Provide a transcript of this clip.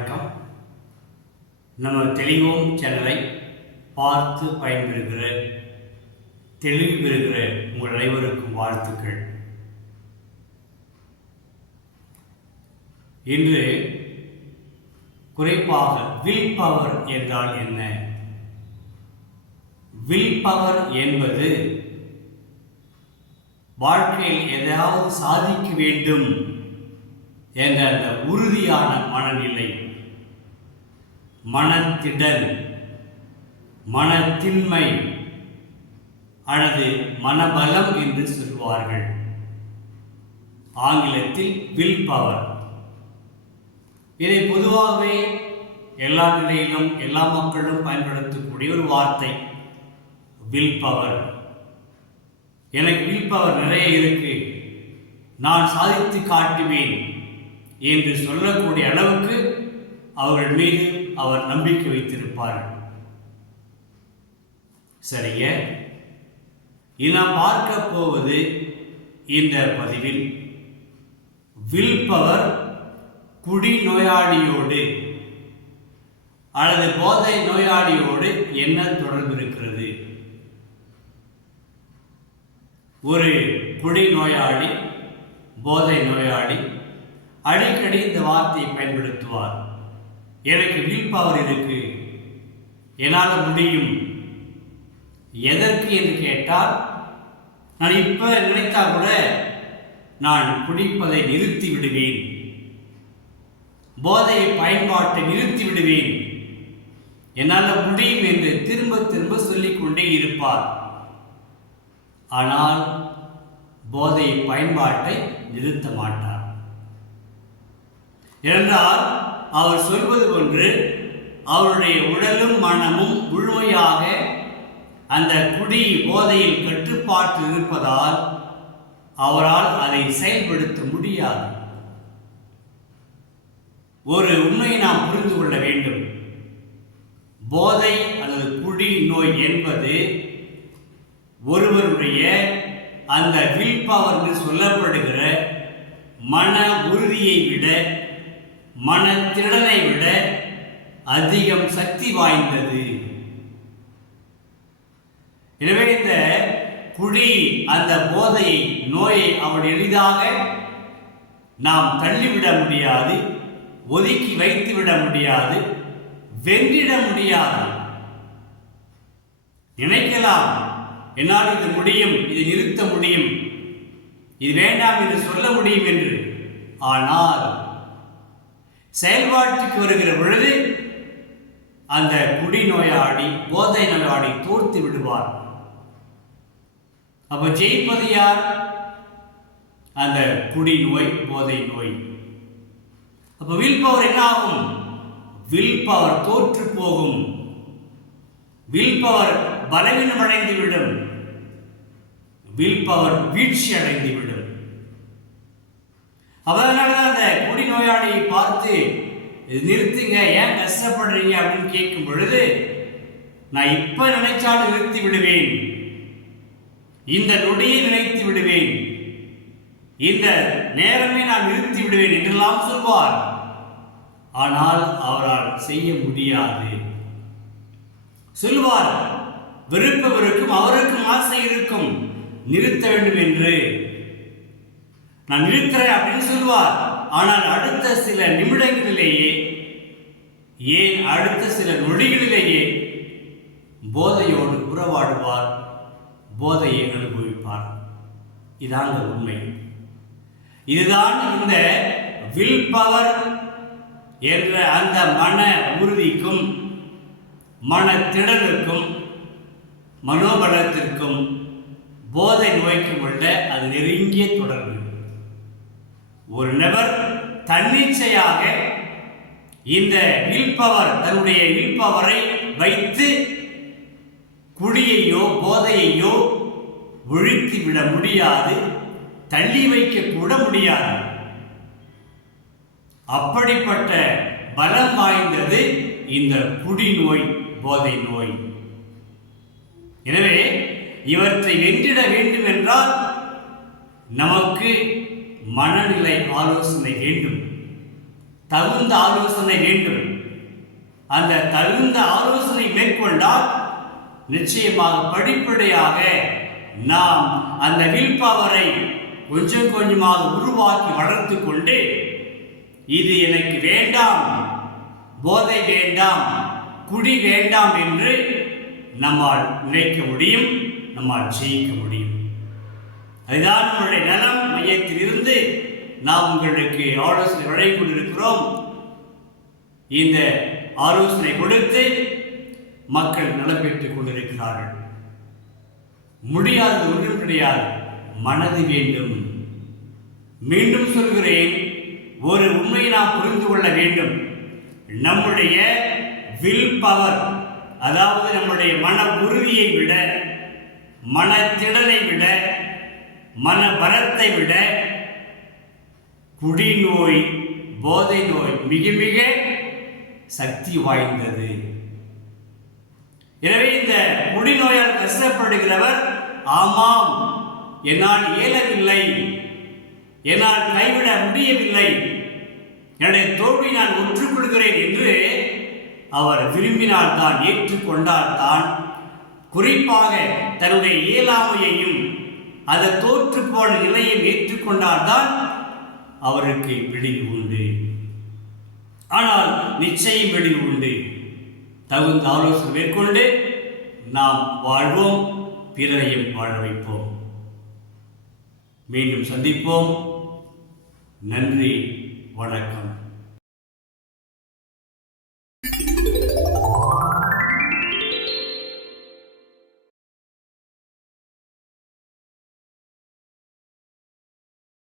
வணக்கம். நம்ம தெளிவோம் சேனலை பார்த்து பயன்பெறுகிற தெளிவு பெறுகிற உங்கள் அனைவருக்கும் வாழ்த்துக்கள். இன்று குறிப்பாக வில் பவர் என்றால் என்ன? வில் பவர் என்பது வாழ்க்கையில் எதையாவது சாதிக்க வேண்டும் என்ற அந்த உறுதியான மனநிலை. மனத்திடல் மனத்தின்மை. அல்லது மனபலம் என்று சொல்வார்கள். ஆங்கிலத்தில் வில் பவர் இதை பொதுவாகவே எல்லா நிலையிலும் எல்லா மக்களும் பயன்படுத்தக்கூடிய ஒரு வார்த்தை வில் பவர் எனக்கு வில் பவர் நிறைய இருக்கு. நான் சாதித்து காட்டுவேன் என்று சொல்லக்கூடிய அளவுக்கு அவர்கள் மீது அவர் நம்பிக்கை வைத்திருப்பார் சரிங்க. நாம் பார்க்க போவது இந்த பதிவில். வில் பவர் குடி நோயாளியோடு அல்லது போதை நோயாளியோடு என்ன தொடர்பு இருக்கிறது? ஒரு குடி நோயாளி போதை நோயாளி அடிக்கடி இந்த வார்த்தையை பயன்படுத்துவார். எனக்கு வில் பவர் இருக்கு என்னால் முடியும். எதற்கு என்று கேட்டால் நான் இப்போ நினைத்தா கூட நான் குடிப்பதை நிறுத்தி விடுவேன். போதையை பயன்பாட்டை நிறுத்தி விடுவேன். என்னால் முடியும் என்று திரும்ப திரும்ப சொல்லிக்கொண்டே இருப்பார். ஆனால் போதை பயன்பாட்டை நிறுத்த மாட்டார். என்றால் அவர் சொல்வது ஒன்று அவருடைய உடலும் மனமும் முழுமையாக அந்த குடி போதையில் கட்டுப்பாட்டு இருப்பதால் அவரால் அதை செயல்படுத்த முடியாது. ஒரு உண்மையை நாம் புரிந்து கொள்ள வேண்டும். போதை அல்லது குடி நோய் என்பது ஒருவருடைய அந்த வில் பவர் சொல்லப்படுகிற மன உறுதியை விட மனத்திறனை விட அதிகம் சக்தி வாய்ந்தது. எனவே இந்த குழி அந்த போதையை நோயை அவள் எளிதாக நாம் தள்ளிவிட முடியாது ஒதுக்கி வைத்து விட முடியாது வென்றிட முடியாது. நினைக்கலாம் என்னால் இது முடியும் இதை நிறுத்த முடியும். இது வேண்டாம் என்று சொல்ல முடியும் என்று. ஆனால் செயல்பாட்டுக்கு வருகிற பொழுது அந்த குடி நோயாடி போதை நோயாடி தோர்த்து விடுவார். அப்ப ஜெயிப்பது யார்? அந்த குடி நோய் போதை நோய் அப்ப வில் பவர் என்ன ஆகும் வில் பவர் தோற்று போகும். வில் பவர் பலவீனம் அடைந்து விடும் வில் பவர் வீழ்ச்சி அடைந்து அதனால அந்த குடி நோயாளியை பார்த்து நிறுத்துங்க ஏன் கஷ்டப்படுறீங்க? அப்படின்னு கேட்கும் பொழுது நான் இப்ப நினைச்சாலும் நிறுத்தி விடுவேன். இந்த நொடியை நினைத்து விடுவேன். இந்த நேரமே நான் நிறுத்தி விடுவேன் என்றெல்லாம் சொல்வார். ஆனால் அவரால் செய்ய முடியாது. சொல்வார் விருப்பவருக்கும் அவருக்கும் ஆசை இருக்கும். நிறுத்த வேண்டும் என்று நான் இருக்கிறேன் அப்படின்னு சொல்வார் ஆனால் அடுத்த சில நிமிடங்களிலேயே ஏன் அடுத்த சில நொடிகளிலேயே போதையோடு உறவாடுவார்? போதையை அனுபவிப்பார். இதாங்க உண்மை. இதுதான் இந்த வில் பவர் என்ற அந்த மன உறுதிக்கும் மன திடலுக்கும் மனோபலத்திற்கும் போதை நோய்க்கும் உள்ள அது நெருங்கிய தொடர்பு. ஒரு நபர் தன்னிச்சையாக இந்த வில்பவர் தன்னுடைய வில்பவரை வைத்து குடியையோ போதையையோ ஒழித்து விட முடியாது தள்ளி வைக்க கூட முடியாது. அப்படிப்பட்ட பலம் வாய்ந்தது இந்த குடி நோய் போதை நோய். எனவே இவற்றை வென்றிட வேண்டும் என்றால் நமக்கு மனநிலை ஆலோசனை வேண்டும். தகுந்த ஆலோசனை வேண்டும். அந்த தகுந்த ஆலோசனை மேற்கொண்டால் நிச்சயமாக படிப்படியாக நாம் அந்த வில் பவரை கொஞ்சம் கொஞ்சமாக உருவாக்கி வளர்த்து கொண்டு இது எனக்கு வேண்டாம் போதை வேண்டாம் குடி வேண்டாம் என்று நம்மால் நினைக்க முடியும் நம்மால் ஜெயிக்க முடியும். அதுதான் நம்முடைய நலம் மையத்தில் இருந்து நாம் உங்களுக்கு ஆலோசனை வழங்கிக் கொண்டிருக்கிறோம். இந்த ஆலோசனை கொடுத்து மக்கள் நலம் பெற்றுக் கொண்டிருக்கிறார்கள். முடியாதது ஒன்றும் கிடையாது. மனது வேண்டும். மீண்டும் சொல்கிறேன் ஒரு உண்மையை நாம் புரிந்து கொள்ள வேண்டும். நம்முடைய வில் பவர் அதாவது நம்முடைய மன உறுதியை விட மன திடலை விட மன பலத்தை விட குடிநோய் போதை நோய் மிக மிக சக்தி வாய்ந்தது. எனவே இந்த குடிநோயால் கஷ்டப்படுகிறவர் ஆமாம் என்னால் இயலவில்லை என்னால் கைவிட முடியவில்லை என்னுடைய தோல்வி நான் ஒற்றுக்கொள்கிறேன் என்று அவர் விரும்பினால் தான் ஏற்றுக்கொண்டால் தான் குறிப்பாக தன்னுடைய இயலாமையையும் அதை தோற்று போன நிலையும் ஏற்றுக்கொண்டால்தான் அவருக்கு விடிவு உண்டு. ஆனால் நிச்சயம் விடிவு உண்டு. தகுந்த ஆலோசனை மேற்கொண்டு நாம் வாழ்வோம் பிறரையும் வாழ வைப்போம். மீண்டும் சந்திப்போம். நன்றி வணக்கம்.